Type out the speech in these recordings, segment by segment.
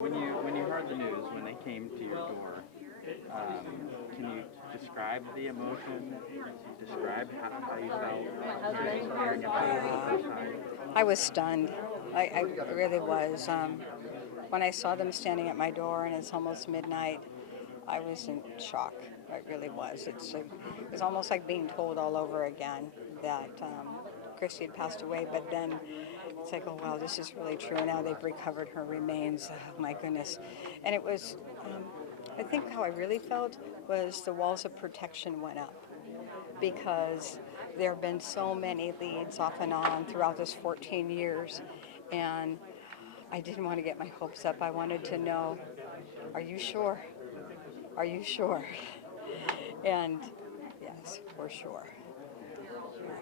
When you heard the news, when they came to your door, can you describe the emotion? Describe how you felt hearing about it for the Yeah, first time? I was stunned. I really was. When I saw them standing at my door and it's almost midnight, I was in shock. It really was. It's almost like being told all over again that Christie had passed away. But then it's like, oh wow, this is really true. Now they've recovered her remains. Oh my goodness. And it was. I think how I really felt was the walls of protection went up because there have been so many leads off and on throughout this 14 years, and I didn't want to get my hopes up. I wanted to know, are you sure? Are you sure? And yes, we're sure.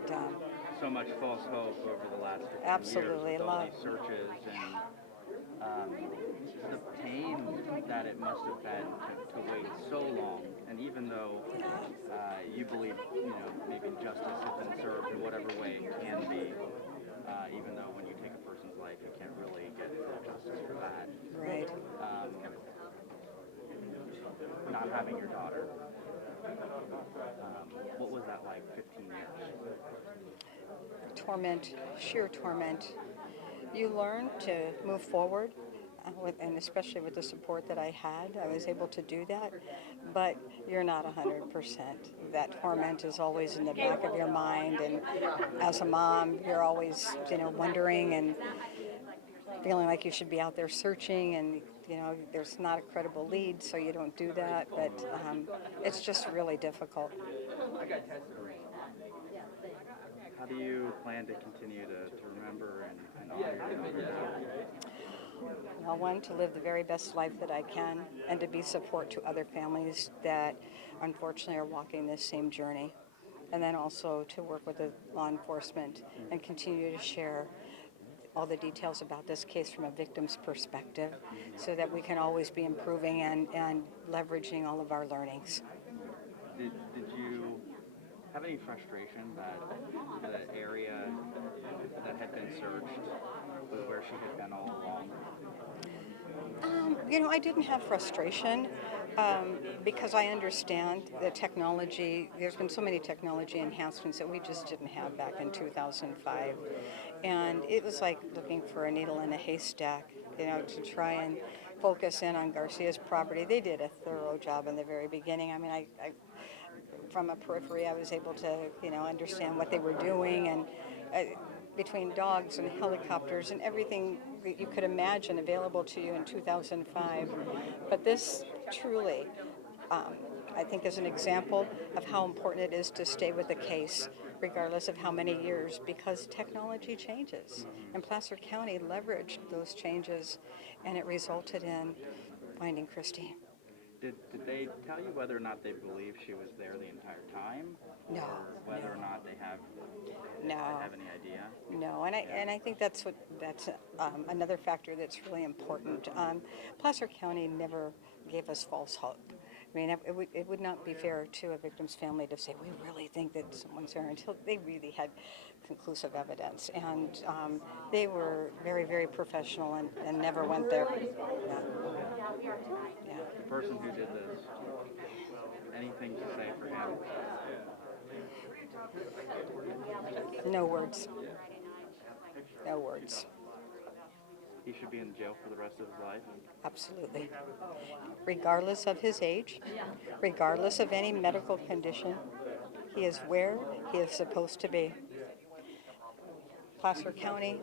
But, So much false hope over the last 15 years absolutely, with a all lot. these searches and the pain that it must have been to wait so long. And even though you believe, maybe justice has been served in whatever way it can be, even though when you take a person's life, you can't really get full justice for that. Right. Um, Not having your daughter, what was that like 15 years? Torment, sheer torment. You learn to move forward, and especially with the support that I had, I was able to do that. But you're not 100%. That torment is always in the back of your mind, and as a mom, you're always, wondering and feeling like you should be out there searching, and there's not a credible lead, so you don't do that. But it's just really difficult. How do you plan to continue to remember and honor your daughter? I want to live the very best life that I can and to be support to other families that unfortunately are walking this same journey. And then also to work with the law enforcement and continue to share all the details about this case from a victim's perspective so that we can always be improving and leveraging all of our learnings. Did you have any frustration that the area that had been searched was where she had been all along? I didn't have frustration because I understand the technology. There's been so many technology enhancements that we just didn't have back in 2005. And it was like looking for a needle in a haystack, to try and focus in on Garcia's property. They did a thorough job in the very beginning. I mean, I from a periphery, I was able to, understand what they were doing, and between dogs and helicopters and everything that you could imagine available to you in 2005. But this truly, um, I think, is an example of how important it is to stay with the case, regardless of how many years, because technology changes. And Placer County leveraged those changes, and it resulted in finding Christie. Did they tell you whether or not they believe she was there the entire time, No, or whether or not they no. have any idea? No, and I think that's another factor that's really important. Placer County never gave us false hope. I mean, it would not be fair to a victim's family to say we really think that someone's there until they really had conclusive evidence, and they were very, very professional and never went there. Yeah. Yeah. The person who did this, anything to say for him? No words. No words. He should be in jail for the rest of his life. Absolutely. Regardless of his age, regardless of any medical condition, he is where he is supposed to be. Placer County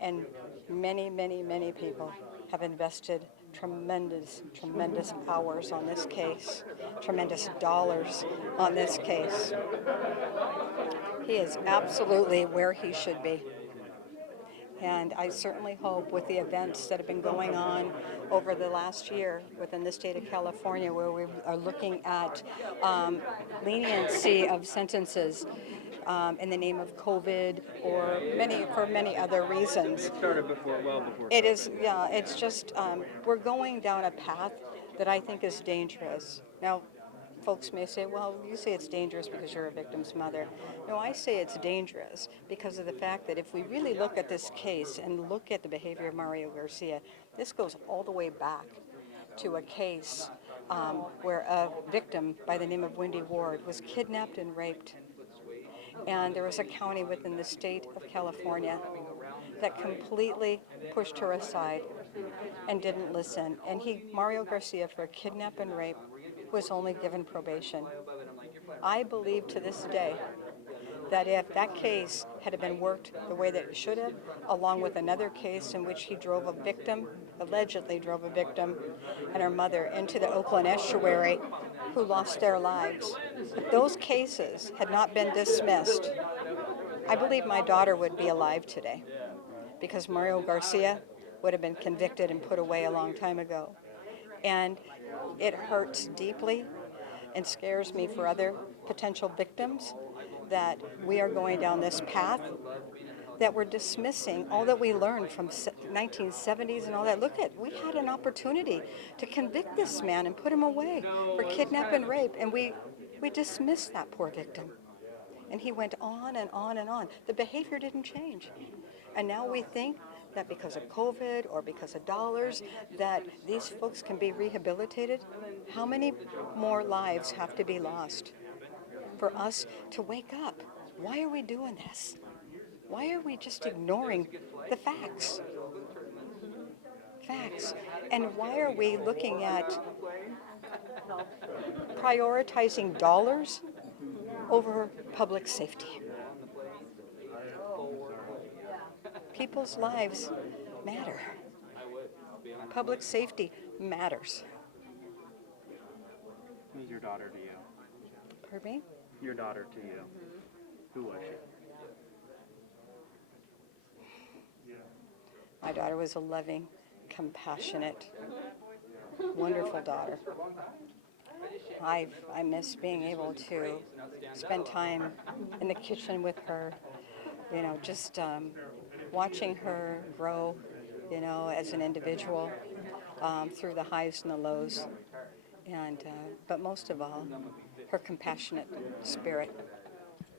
and many, many, many people have invested tremendous, tremendous hours on this case, tremendous dollars on this case. He is absolutely where he should be. And I certainly hope with the events that have been going on over the last year within the state of California, where we are looking at leniency of sentences in the name of COVID or for many other reasons. It started well before It COVID. is, yeah, it's just, we're going down a path that I think is dangerous. Now, folks may say, well, you say it's dangerous because you're a victim's mother. No, I say it's dangerous because of the fact that if we really look at this case and look at the behavior of Mario Garcia, This goes all the way back to a case where a victim by the name of Wendy Ward was kidnapped and raped. And there was a county within the state of California that completely pushed her aside and didn't listen. And Mario Garcia, for kidnap and rape, was only given probation. I believe to this day that if that case had been worked the way that it should have, along with another case in which he drove a victim, allegedly drove a victim, and her mother into the Oakland estuary, who lost their lives, if those cases had not been dismissed, I believe my daughter would be alive today, because Mario Garcia would have been convicted and put away a long time ago. And it hurts deeply and scares me for other potential victims that we are going down this path, that we're dismissing all that we learned from 1970s and all that. Look we had an opportunity to convict this man and put him away for kidnap and rape, and we dismissed that poor victim. And he went on and on and on. The behavior didn't change. And now we think that because of COVID or because of dollars, that these folks can be rehabilitated. How many more lives have to be lost for us to wake up? Why are we doing this? Why are we just ignoring the facts? Facts. And why are we looking at prioritizing dollars over public safety? People's lives matter. Public safety matters. Who's your daughter to you? Pardon me? Your daughter to you. Who was she? My daughter was a loving, compassionate, wonderful daughter. I miss being able to spend time in the kitchen with her, just watching her grow, as an individual through the highs and the lows. And but most of all, her compassionate spirit.